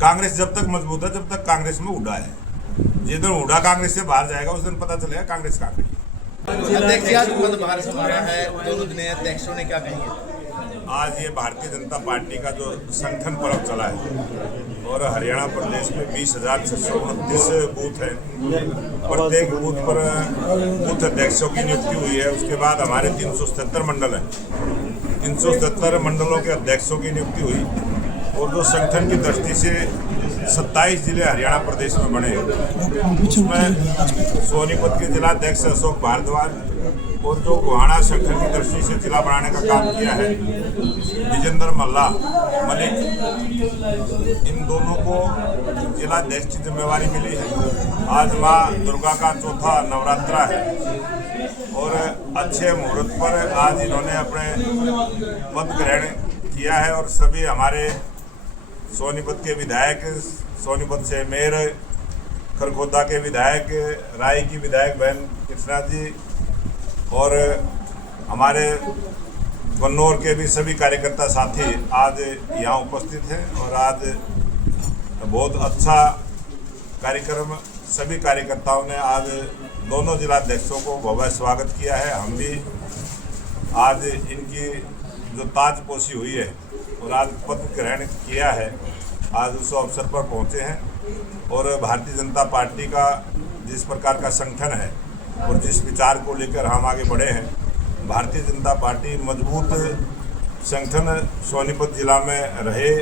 कांग्रेस जब तक मजबूत है, जब तक कांग्रेस में उड़ा है। जिस दिन उड़ा कांग्रेस से बाहर जाएगा उस दिन पता चलेगा कांग्रेस कहाँ खड़ी है। अध्यक्ष आज पदभार संभाला है, दोनों दिन अध्यक्षों ने क्या कहेंगे? आज ये भारतीय जनता पार्टी का जो संगठन पर्व चला है और हरियाणा प्रदेश में 20,629 बूथ है। प्रत्येक बूथ पर बूथ अध्यक्षों की नियुक्ति हुई है। उसके बाद हमारे 377 मंडल हैं, 377 मंडलों के अध्यक्षों की नियुक्ति हुई और जो संगठन की दृष्टि से 27 जिले हरियाणा प्रदेश में बने, उसमें सोनीपत के जिलाध्यक्ष अशोक भारद्वाज और जो गोहाना संगठन की दृष्टि से जिला बनाने का काम किया है विजेंद्र मलिक, इन दोनों को जिलाध्यक्ष की जिम्मेवारी मिली है। आज माँ दुर्गा का चौथा नवरात्रा है और अच्छे मुहूर्त पर आज इन्होंने अपने पद ग्रहण किया है और सभी हमारे सोनीपत के विधायक, सोनीपत से मेयर, खरगोदा के विधायक, राय की विधायक बहन कृष्णा जी और हमारे गन्नौर के भी सभी कार्यकर्ता साथी आज यहाँ उपस्थित हैं और आज बहुत अच्छा कार्यक्रम सभी कार्यकर्ताओं ने आज दोनों जिलाध्यक्षों को भव्य स्वागत किया है। हम भी आज इनकी जो ताजपोशी हुई है और आज पद ग्रहण किया है, आज उस अवसर पर पहुंचे हैं और भारतीय जनता पार्टी का जिस प्रकार का संगठन है और जिस विचार को लेकर हम आगे बढ़े हैं, भारतीय जनता पार्टी मजबूत संगठन सोनीपत जिला में रहे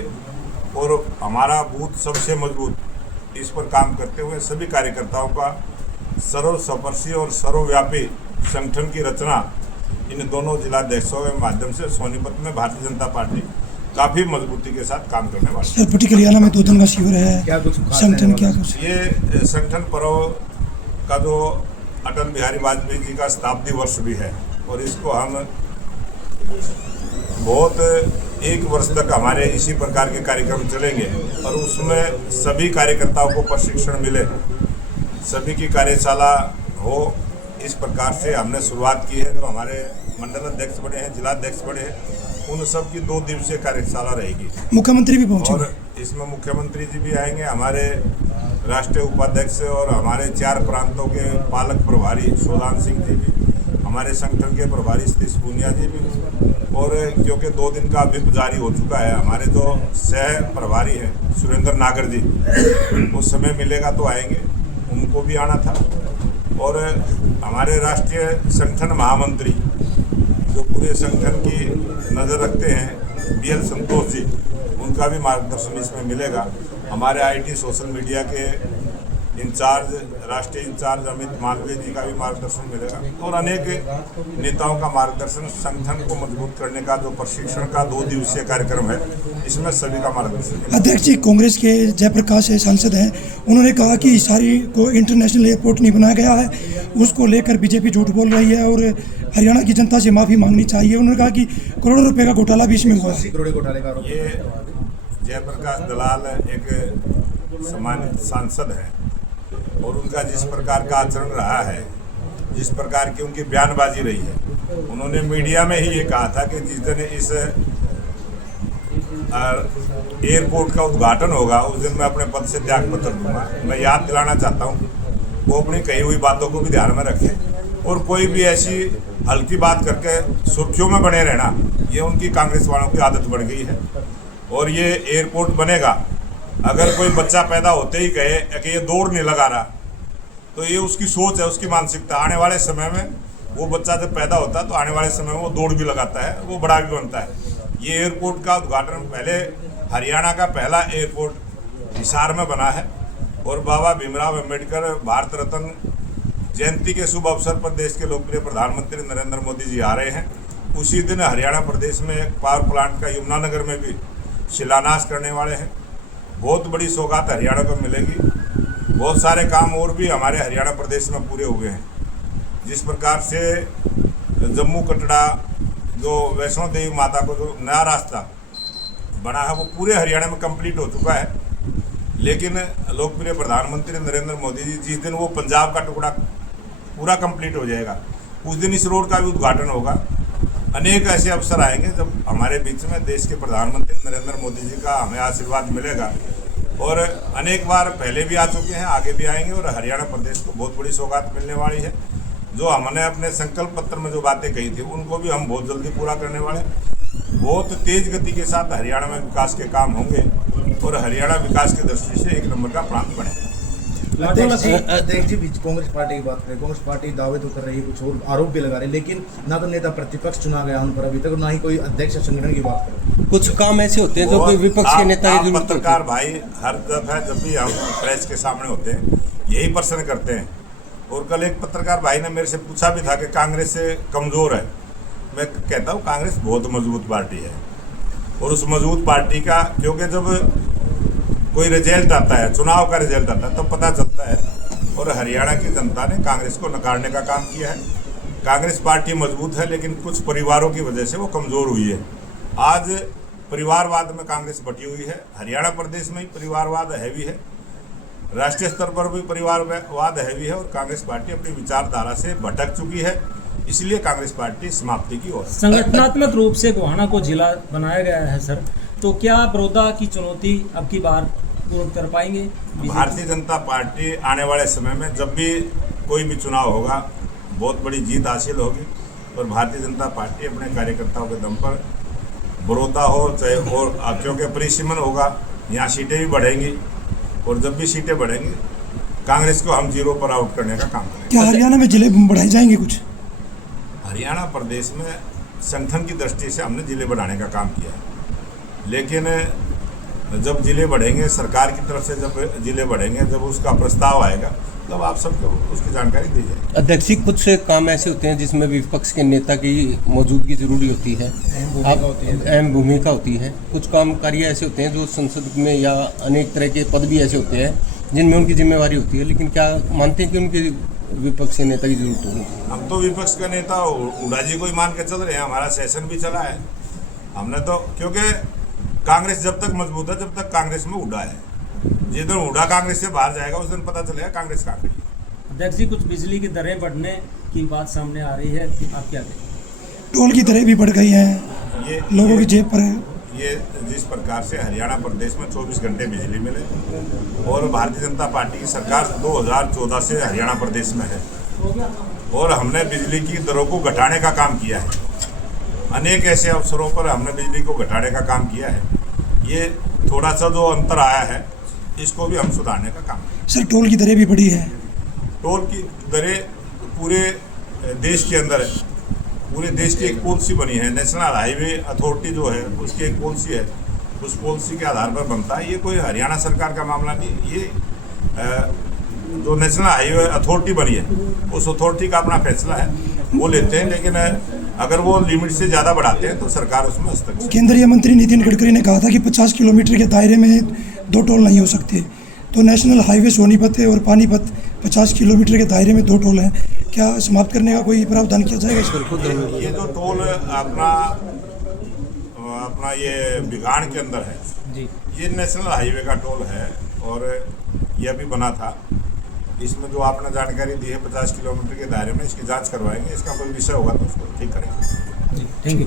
और हमारा बूथ सबसे मजबूत, इस पर काम करते हुए सभी कार्यकर्ताओं का सर्वस्पर्शी और सर्वव्यापी संगठन की रचना इन दोनों जिलाध्यक्षों के माध्यम से सोनीपत में भारतीय जनता पार्टी काफ़ी मजबूती के साथ काम करने वाली है। कलियाना में 2 दिन का शिविर है, क्या कुछ संगठन क्या कुछ? ये संगठन पर्व का जो अटल बिहारी वाजपेयी जी का शताब्दी वर्ष भी है और इसको हम बहुत 1 वर्ष तक हमारे इसी प्रकार के कार्यक्रम चलेंगे और उसमें सभी कार्यकर्ताओं को प्रशिक्षण मिले, सभी की कार्यशाला हो, इस प्रकार से हमने शुरुआत की है। जो हमारे मंडल अध्यक्ष बने हैं, जिलाध्यक्ष बने हैं, उन सब की 2 दिवसीय कार्यशाला रहेगी। मुख्यमंत्री भी पहुंचे और इसमें मुख्यमंत्री जी भी आएंगे, हमारे राष्ट्रीय उपाध्यक्ष और हमारे 4 प्रांतों के पालक प्रभारी सोदान सिंह जी भी, हमारे संगठन के प्रभारी सतीश पूनिया जी भी, और क्योंकि 2 दिन का व्हिप जारी हो चुका है, हमारे जो सह प्रभारी हैं सुरेंद्र नागर जी, उस समय मिलेगा तो आएंगे, उनको भी आना था। और हमारे राष्ट्रीय संगठन महामंत्री जो पूरे संगठन की नज़र रखते हैं BL संतोष जी, उनका भी मार्गदर्शन इसमें मिलेगा। हमारे IT सोशल मीडिया के इंचार्ज, राष्ट्रीय इंचार्ज अमित मालवीय जी का भी मार्गदर्शन मिलेगा और अनेक नेताओं का मार्गदर्शन। संगठन को मजबूत करने का जो प्रशिक्षण का 2 दिवसीय कार्यक्रम है, इसमें सभी का मार्गदर्शन मिलेगा। अध्यक्ष जी, कांग्रेस के जयप्रकाश सांसद हैं, उन्होंने कहा कि सारी को इंटरनेशनल एयरपोर्ट नहीं बनाया गया है, उसको लेकर बीजेपी झूठ बोल रही है और हरियाणा की जनता से माफ़ी मांगनी चाहिए। उन्होंने कहा कि करोड़ों रुपए का घोटाला भी इसमें हुआ है। 80 करोड़ घोटाले का आरोप। ये जयप्रकाश दलाल एक सम्मानित सांसद है और उनका जिस प्रकार का आचरण रहा है, जिस प्रकार की उनकी बयानबाजी रही है, उन्होंने मीडिया में ही ये कहा था कि जिस दिन इस एयरपोर्ट का उद्घाटन होगा उस दिन मैं अपने पद से त्याग पत्र दूंगा। मैं याद दिलाना चाहता हूँ वो अपनी कही हुई बातों को भी ध्यान में रखें और कोई भी ऐसी हल्की बात करके सुर्खियों में बने रहना, ये उनकी कांग्रेस वालों की आदत बढ़ गई है। और ये एयरपोर्ट बनेगा, अगर कोई बच्चा पैदा होते ही कहे कि ये दौड़ नहीं लगा रहा, तो ये उसकी सोच है, उसकी मानसिकता। आने वाले समय में वो बच्चा जब पैदा होता है तो आने वाले समय में वो दौड़ भी लगाता है, वो बड़ा भी बनता है। ये एयरपोर्ट का उद्घाटन पहले हरियाणा का पहला एयरपोर्ट हिसार में बना है और बाबा भीमराव अम्बेडकर भारत रत्न जयंती के शुभ अवसर पर देश के लोकप्रिय प्रधानमंत्री नरेंद्र मोदी जी आ रहे हैं। उसी दिन हरियाणा प्रदेश में एक पावर प्लांट का यमुनानगर में भी शिलान्यास करने वाले हैं। बहुत बड़ी सौगात हरियाणा को मिलेगी। बहुत सारे काम और भी हमारे हरियाणा प्रदेश में पूरे हुए हैं। जिस प्रकार से जम्मू कटरा जो वैष्णो देवी माता को जो नया रास्ता बना है वो पूरे हरियाणा में कंप्लीट हो चुका है। लेकिन लोकप्रिय प्रधानमंत्री नरेंद्र मोदी जी जिस दिन वो पंजाब का टुकड़ा पूरा कंप्लीट हो जाएगा उस दिन इस रोड का भी उद्घाटन होगा। अनेक ऐसे अवसर आएंगे जब हमारे बीच में देश के प्रधानमंत्री नरेंद्र मोदी जी का हमें आशीर्वाद मिलेगा और अनेक बार पहले भी आ चुके हैं, आगे भी आएंगे और हरियाणा प्रदेश को बहुत बड़ी सौगात मिलने वाली है। जो हमने अपने संकल्प पत्र में जो बातें कही थी उनको भी हम बहुत जल्दी पूरा करने वाले हैं। बहुत तेज गति के साथ हरियाणा में विकास के काम होंगे और हरियाणा विकास की दृष्टि से एक नंबर का प्रांत बनेगा। अध्यक्ष जी बीच कांग्रेस पार्टी की बात करें, कांग्रेस पार्टी दावे तो कर रही है, कुछ और आरोप भी लगा रही है, लेकिन ना तो नेता प्रतिपक्ष चुना गया उन पर अभी तक, ना ही कोई अध्यक्ष संगठन की बात करें। कुछ काम ऐसे होते हैं जो कोई विपक्ष के नेता की जरूरत होती है। पत्रकार भाई हर दफा जब भी हम प्रेस के सामने होते हैं यही प्रश्न करते हैं। और कल एक पत्रकार भाई ने मेरे से पूछा भी था कि कांग्रेस से कमजोर है। मैं कहता हूँ कांग्रेस बहुत मजबूत पार्टी है और उस मजबूत पार्टी का, क्योंकि जब कोई रिजल्ट आता है, चुनाव का रिजल्ट आता है, तब पता चलता है। और हरियाणा की जनता ने कांग्रेस को नकारने का काम किया है। कांग्रेस पार्टी मजबूत है लेकिन कुछ परिवारों की वजह से वो कमज़ोर हुई है। आज परिवारवाद में कांग्रेस बटी हुई है। हरियाणा प्रदेश में ही परिवारवाद हैवी है, राष्ट्रीय स्तर पर भी परिवारवाद हैवी है और कांग्रेस पार्टी अपनी विचारधारा से भटक चुकी है। इसलिए कांग्रेस पार्टी समाप्ति की ओर। संगठनात्मक रूप से गोहाना को जिला बनाया गया है सर, तो क्या बड़ौदा की चुनौती अब की बार पूर्ण कर पाएंगे? भारतीय जनता पार्टी आने वाले समय में जब भी कोई भी चुनाव होगा बहुत बड़ी जीत हासिल होगी और भारतीय जनता पार्टी अपने कार्यकर्ताओं के दम पर बड़ौदा हो चाहे और, क्योंकि परिसीमन होगा, यहाँ सीटें भी बढ़ेंगी और जब भी सीटें बढ़ेंगी कांग्रेस को हम 0 पर आउट करने का काम करेंगे। क्या हरियाणा में जिले बढ़ाए जाएंगे कुछ? हरियाणा प्रदेश में संगठन की दृष्टि से हमने जिले बढ़ाने का काम किया है, लेकिन जब जिले बढ़ेंगे, सरकार की तरफ से जब जिले बढ़ेंगे, जब उसका प्रस्ताव आएगा तब आप सबको उसकी जानकारी दी जाएगी। अध्यक्ष जी, कुछ काम ऐसे होते हैं जिसमें विपक्ष के नेता की मौजूदगी जरूरी होती है, अहम भूमिका होती है। कुछ काम कार्य ऐसे होते हैं जो संसद में या अनेक तरह के पद भी ऐसे होते हैं जिनमें उनकी जिम्मेवारी होती है, लेकिन क्या मानते हैं कि उनके विपक्ष के नेता की जरूरत होगी? हम तो विपक्ष का नेता उड़ा जी को ही मान के चल रहे हैं। हमारा सेशन भी चला है हमने तो, क्योंकि कांग्रेस जब तक मजबूत है जब तक कांग्रेस में उड़ा है। जिस दिन उड़ा कांग्रेस से बाहर जाएगा उस दिन पता चलेगा कांग्रेस कहाँ खड़ी है। अध्यक्ष जी, कुछ बिजली की दरें बढ़ने की बात सामने आ रही है, आप क्या कहें? टोल की दरें भी बढ़ गई हैं, ये लोगों की जेब पर है। ये जिस प्रकार से हरियाणा प्रदेश में 24 घंटे बिजली मिले और भारतीय जनता पार्टी की सरकार 2014 से हरियाणा प्रदेश में है और हमने बिजली की दरों को घटाने का काम किया है। अनेक ऐसे अवसरों पर हमने बिजली को घटाने का काम किया है। ये थोड़ा सा जो अंतर आया है इसको भी हम सुधारने का काम करें। सर, टोल की दरें भी बढ़ी है। टोल की दरें पूरे देश के अंदर है, पूरे देश की एक पॉलिसी बनी है। नेशनल हाईवे अथॉरिटी जो है उसकी एक पॉलिसी है, उस पॉलिसी के आधार पर बनता है। ये कोई हरियाणा सरकार का मामला नहीं, ये जो नेशनल हाईवे अथॉरिटी बनी है उस अथॉरिटी का अपना फैसला है, वो लेते हैं। लेकिन अगर वो लिमिट से ज़्यादा बढ़ाते हैं तो सरकार उसमें हस्तक्षेप। केंद्रीय मंत्री नितिन गडकरी ने कहा था कि 50 किलोमीटर के दायरे में 2 टोल नहीं हो सकते, तो नेशनल हाईवे सोनीपत और पानीपत 50 किलोमीटर के दायरे में 2 टोल हैं, क्या समाप्त करने का कोई प्रावधान किया जाएगा इस पर? ये जो टोल अपना ये बिगाड़ के अंदर है जी, ये नेशनल हाईवे का टोल है और ये अभी बना था। इसमें जो आपने जानकारी दी है 50 किलोमीटर के दायरे में, इसकी जांच करवाएंगे। इसका कोई विषय होगा तो उसको ठीक करेंगे। Thank you.